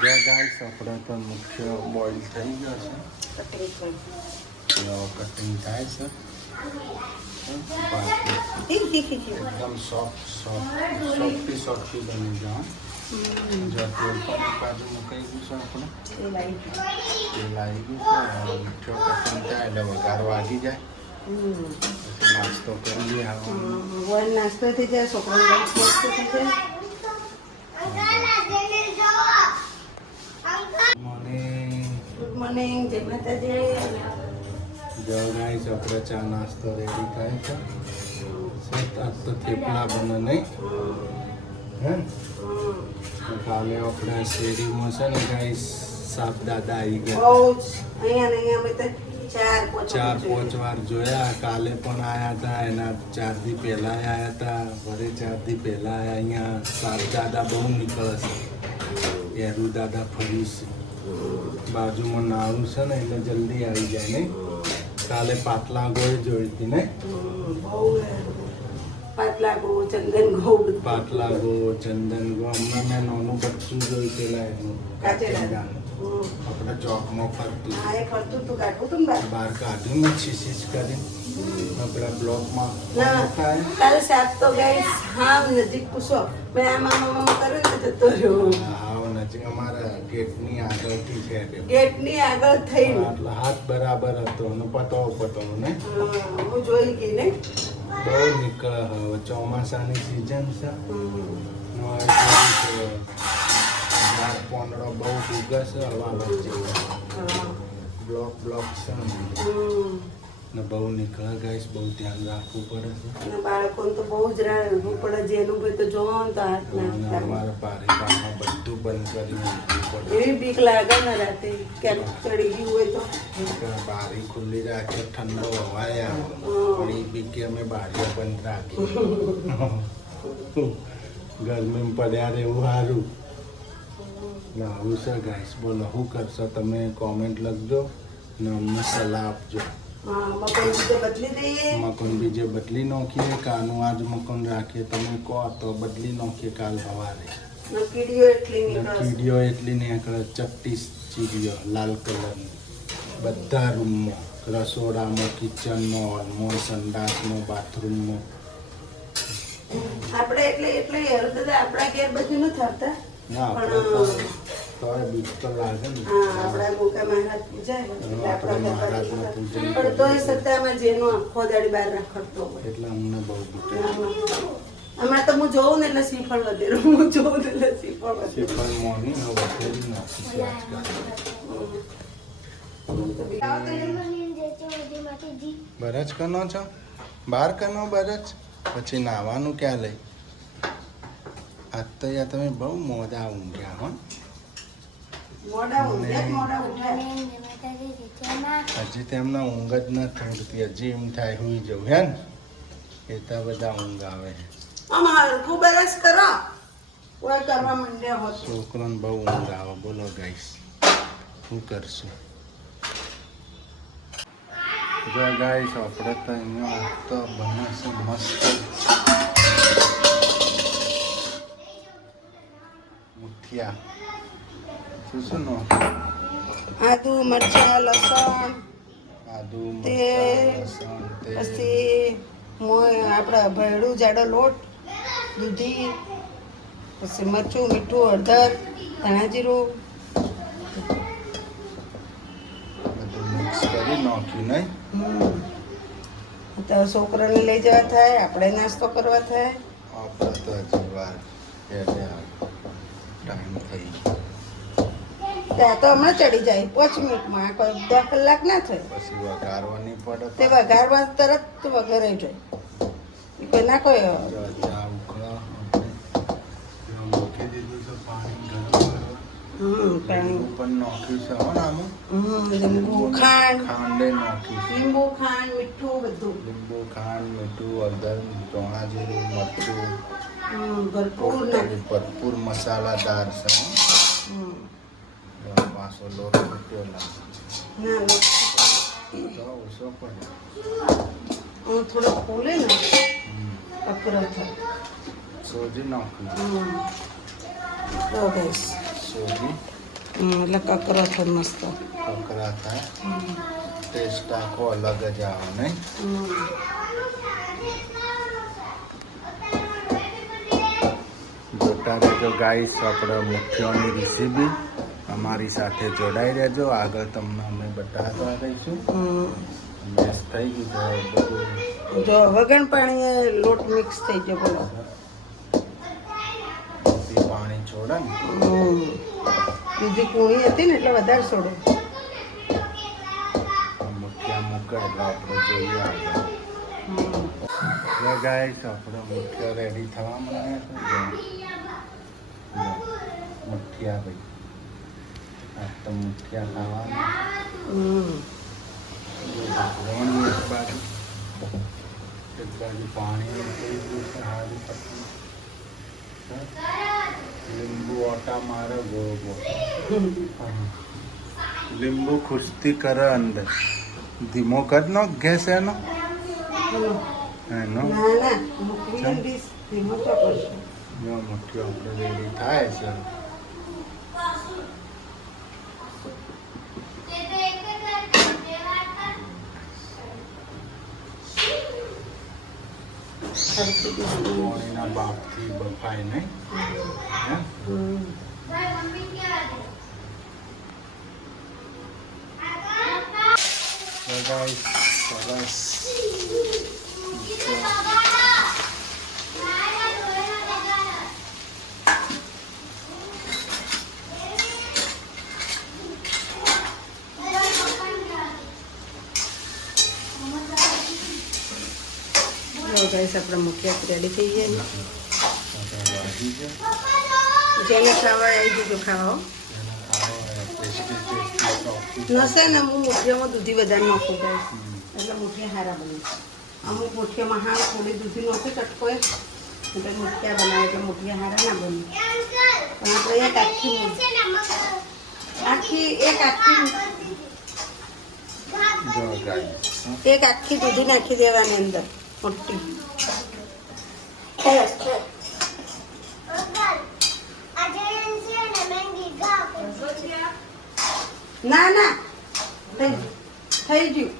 Guys આપણે તો મુખ્ય બોઇલ થઈ ગયો છે. કટિંગ થાય છે. એકદમ સોફ્ટી બની જાય. જો તેલ પણ બાજુ મૂકાઈ ગયું છે. આપણે તેલ આવી ગયું છે. મીઠો કટિંગ થાય એટલે વઘાર વાગી જાય. નાસ્તો કરી લઈએ. નાસ્તો થઈ જાય, છોકરાનો નાસ્તો થઈ જાય. ગુડ મોર્નિંગ, જય માતાજી. જો ગાઈસ આપણે ચા નાસ્તો રેડી થાય છે. આજ તો થેપલા બને નહીં હે. કાલે આપણે શેરીમાં છે ને ગાઈસ સાપ દાદા આવી ગયા. બહુ જ અહીંયા અમે તો ચાર પાંચ વાર જોયા. કાલે પણ આવ્યા હતા, એના 4 દી પહેલા આવ્યા હતા, વરે 4 દી પહેલા આવ્યા. અહીંયા સાપ દાદા બહુ નીકળે છે. એરું દાદા ફરી છે. બાજુમાં નાળું છે ને એટલે જલ્દી આવી જાય ને. કાલે પાટલા ગોળ જોઈ હતી ને. પાટલા ગો, ચંદન ગો, ચંદન ગો. હમણાં મેં નાનું બચ્ચું જોઈ પેલા એનું આપણે ચોકમાં ફરતું. બહાર કાઢ્યું ને છીસીસ કરીને આપણા બ્લોકમાં થાય. કાલે સાપ તો ગાઈસ હા નજીક પૂછો મેં આ મામા કર્યું ને જતો રહ્યો. હા નજીક અમારા ગેટની આગળથી છે. ગેટની આગળ થઈને એટલે હાથ બરાબર હતો અને પતો ને હું જોઈ ગઈ ને. બહુ નીકળે. હવે ચોમાસાની સિઝન છે. પોંડળો બહુ ઉગે છે. હવા વચ્ચે બ્લોક છે ને બહુ નીકળે ગાઈસ. બહુ ધ્યાન રાખવું પડે છે. અને બાળકોને તો બહુ જ રાખવું પડે. જેનું ભાઈ તો જોવો ને તો હાથ ના. અમારે પારિકામાં બધું બંધ કરી મૂકવું પડે. એવી બીક લાગે ને રાતે ક્યાંક ચડી ગયું હોય તો. બારી ખુલ્લી રાખે ઠંડો હવાય આવે પણ એ બીકે અમે બારીઓ બંધ રાખી. ગરમીમાં પડ્યા રહેવું સારું. આવું છે ગાઈસ. બોલો શું કરશો તમે? કોમેન્ટ લખજો ને અમને સલાહ આપજો. મકોન બીજે બદલી નાખીએ કાનું આજ મકોન રાખીએ. તમે કહો તો બદલી નાખીએ કાલ સવારે. કીડીઓ એટલી નીકળે. ચપટી ચીડીઓ લાલ કલરની બધા રૂમમાં, રસોડામાં, કિચનમાં, હોલમાં, સંડાસમાં, બાથરૂમમાં. આપણે એટલે આપણા ઘેર બધું નથી આવતા. ના આપણે તો બીક તો લાગે ને. આપણા મોકા મહારાજ પૂજાય આપણે મહારાજનું પૂજન પણ તોય સત્તામાં જેનો આખો દાડી બહાર રાખતો હોય એટલે અમને બહુ બીક. હમણાં તો હું જોઉં ને એટલે શ્રીફળ વધેરું. હું જોઉં ને એટલે શ્રીફળ શ્રીફળ મોની વધેરી નાખી બરજ કરનો છો? બહાર કરનો બરજ? પછી નાવાનું ક્યાં લઈ? આજ તો યાર તમે બહુ મોડા ઊંઘ્યા હો. હજી તેમના ઊંઘ જ ન થોડતી. હજી એમ થાય હુઈ જવું હે ને. એટલા બધા ઊંઘ આવે. છોકરાને બહુ ઊંઘ આવે. બોલો ગાઈસ શું કરશું? જો ગાઈસ આપણે તો અહીંયા તો બને છે મસ્ત મુઠિયા. શું નો? આદુ, મરચાં, લસણ, તેલ, પછી આપણા ભરડું જાડો લોટ, દૂધી, પછી મરચું, મીઠું, હળદર, ધાણા જીરું બધું મિક્સ કરી નાખ્યું નહીં. તો છોકરાને લઈ જવા થાય, આપણે નાસ્તો કરવા થાય. આપણે તો હજી વાર ટાઈમ થઈ ત્યાં તો હમણાં ચડી જાય 5 મિનિટમાં. કોઈ 10 કલાક ના થાય. પછી વઘારવાની પડે. તે વઘારવા તરત વઘારાઈ જાય. કોઈ ના કોઈ ચા ઉકળા મૂકી દીધું છે. પાણી ગરમ કરવા. પાણી ઉપર નાખ્યું છે. હો આમાં લીંબુ, ખાંડ, નાખ્યું છે. લીંબુ, ખાંડ, મીઠું બધું. લીંબુ, ખાંડ, મીઠું, હળદર, ધાણા જીરું, મરચું ભરપૂર મસાલાદાર છે. પાછો લોટ મૂક્યો લાગે. ઓછો પડે. થોડો ફૂલે ને અકરો થાય. સોજી નાખું. સોજી એટલે કકરો થાય મસ્ત. કકરા થાય, ટેસ્ટ આખો અલગ જ આવે નહીં. જોતા રહેજો ગાઈસ આપણે મુઠ્ઠીઓની રેસીપી. અમારી સાથે જોડાઈ રહેજો. આગળ તમને અમે બતાવતા રહીશું. મેશ થઈ ગયું છે બધું. જો વગણ પાણીએ લોટ મિક્સ થઈ ગયો બોલો. પાણી છોડે ને બીજી કુણી હતી ને એટલે વધારે છોડો. મુઠિયા મૂકે એટલે આપણે જોઈએ આગળ. ગાઈસ આપણે મુઠિયા રેડી થવા માંડ્યા છે. મુઠિયા ભાઈ આ તો મુઠિયા ખાવાના. એક બાજુ પાણી ઉકળી ગયું છે સારું પતલું. લીંબુ ઓટા મારે ગોળ ગોળ. લીંબુ ખુશ્તી કરે અંદર. ધીમો કર નો ગેસ એનો એનો ના ના મુઠીની ડીશ ધીમો તો કરશો. જો મુઠ્ઠીઓ આપણે રેડી થાય છે. પાણીના બાપથી બફાય નહીં. સરસ. ગાઈસ આપણે મુઠિયા રેડી થઈ ગયા. જેને ખાવા આવી દીધું ખાવા નશે ને હું મુઠિયામાં દૂધી વધારે નાખું ગાઈસ એટલે મુઠિયા સારા બને. અમુક મુઠિયામાં હા થોડી દૂધી નાખે ચટકો એટલે મુઠિયા બનાવે એટલે મુઠિયા સારા ના બને. પણ આપણે એક આખી દૂધી નાખી દેવાની અંદર મોટી. ના ના થઈ ગયું.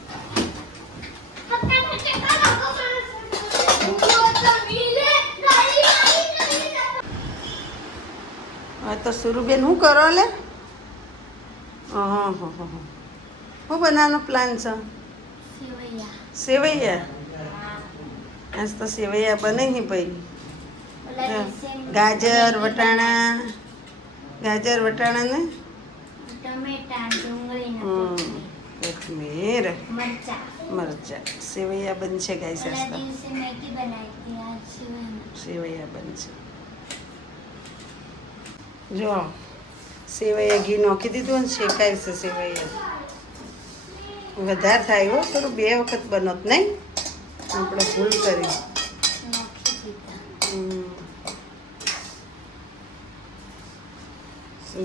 હવે તો સુરુબેન શું કરો લે? શું બનાવવાનો પ્લાન છે? સેવૈયા. આજ તો સેવૈયા બને નહીં ભાઈ. ગાજર વટાણા ને કોથમીર મરચા સેવૈયા બનશે ગાઈસ. સેવૈયા બનશે. જો સેવૈયા ઘી નાખી દીધું ને શેકાય છે સેવૈયા. વધારે થાય હો થોડું 2 વખત બનત નહીં આપણે ભૂલ કરી.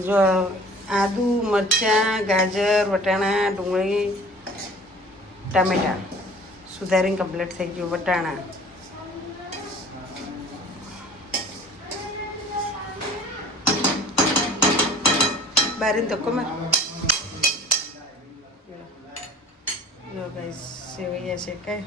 જો આદુ મરચાં ગાજર વટાણા ડુંગળી ટામેટા સુધારીને કમ્પ્લીટ થઈ ગયું. વટાણા બારીને ધક્કો માર. જો ગાઈસ સેવૈયા શેકાય.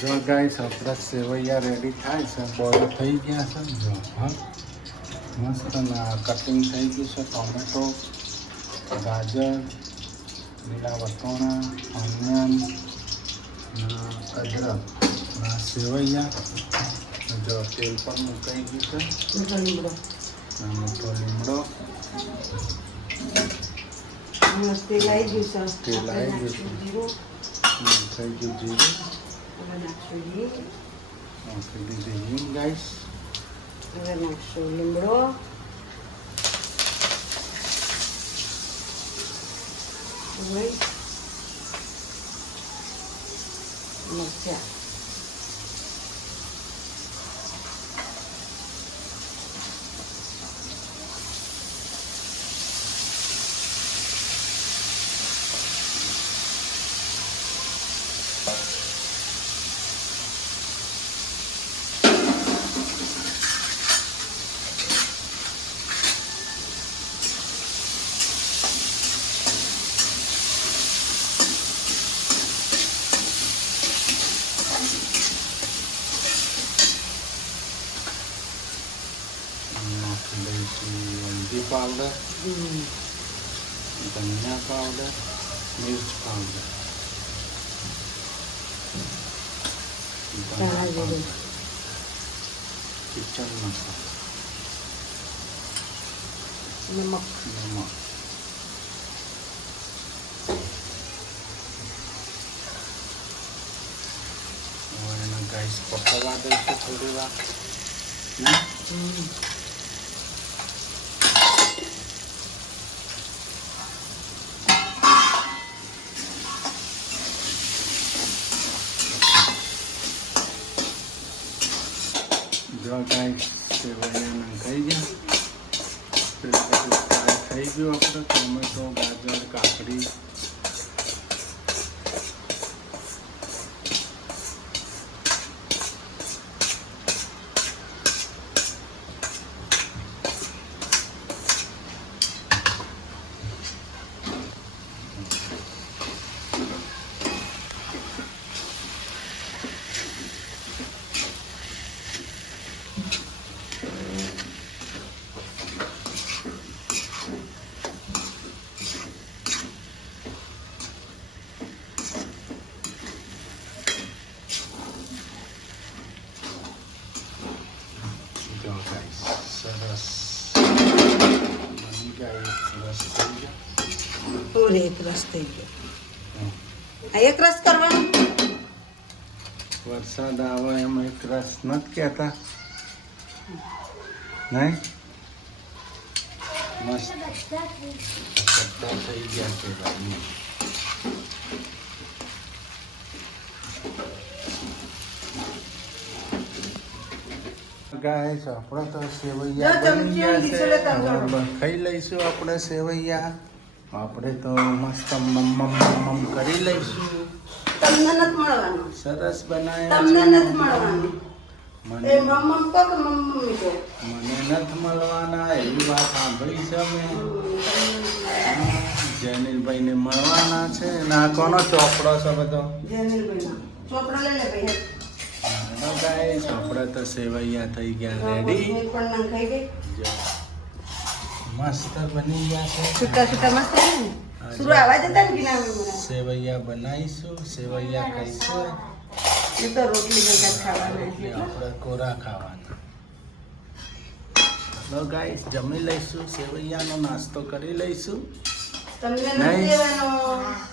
જો ગાઈસ આપણા સેવૈયા રેડી થાય છે. બોઇલ થઈ ગયા છે. જો હા મસ્ત કટિંગ થઈ ગયું છે. ટોમેટો ગાજર લીલા વટાણા ઓનિયન અદરક સેવૈયા. જો તેલ પણ મુકાઈ ગયું છે. મીઠો લીમડો તેલ આવી ગયું છે. તેલ આવી ગયું છે. થઈ ગયું જીરું. નાખી દીધી હિંગ ગાઈસ. હવે નાખશું લીમડો. મરચાં હલ્દી પાવડર, હમ. ધનિયા પાવડર, મિર્ચ પાવડર, ધાણા જીરું. કિચન મસાલો, નમક. નમક. હવે એને ગાઈસ પકવવા દઈશું થોડી વાર. હમ. જો ગાઈસ સેવૈયા નંખાઈ ગયા. પેલું બધું ફ્રાય થઈ ગયું આપણે. ટોમેટો, ગાજર, કાકડી. જો ગાઈસ સરસ બની ગયા. એક રસ થઈ ગયા. પૂરે એક રસ થઈ ગયો. આ એક રસ કરવાનો. વરસાદ આવે એમ એક રસ નથી કહેતા નહીં? મસ્ત બધા થઈ ગયા છે ભાઈ. ગાઈસ આપણે તો સેવૈયા જો બની ચમચી ગયા છે. લીધો લે તમ હવે કરો. ખાઈ લઈશું આપણે સેવૈયા. આપણે તો મસ્ત મમ કરી લઈશું. તમને નથી મળવાનો. સરસ બનાવ્યા તમને છે. નથી મળવાનો. મને એ મમ્મ કહો કે મમ્મી કહો. મને નથી મળવાના એવી વાત સાંભળી છે મેં. જેનિલભાઈને મળવાના છે. ના કોનો ચોપડો છે બધો? જેનિલભાઈનો. ચોપડા લઈ લે ભાઈ. હાલો ગાઈસ આપણે તો સેવૈયા થઈ ગયા રેડી. મેં પણ નંખાઈ ગઈ. મસ્ત બની ગયા છે. છૂટા છૂટા મસ્ત છે ને. સુરુ આવાજ હતા ને કિના મને. સેવૈયા બનાવીશું, સેવૈયા ખાઈશું. એ તો રોટલી ભેગા જ ખાવાના એટલે એટલે. આપણે કોરા ખાવાના. ચાલો ગાઈસ જમી લઈશું. સેવૈયાનો નાસ્તો કરી લઈશું. તમને નહીં. નથી દેવાનો.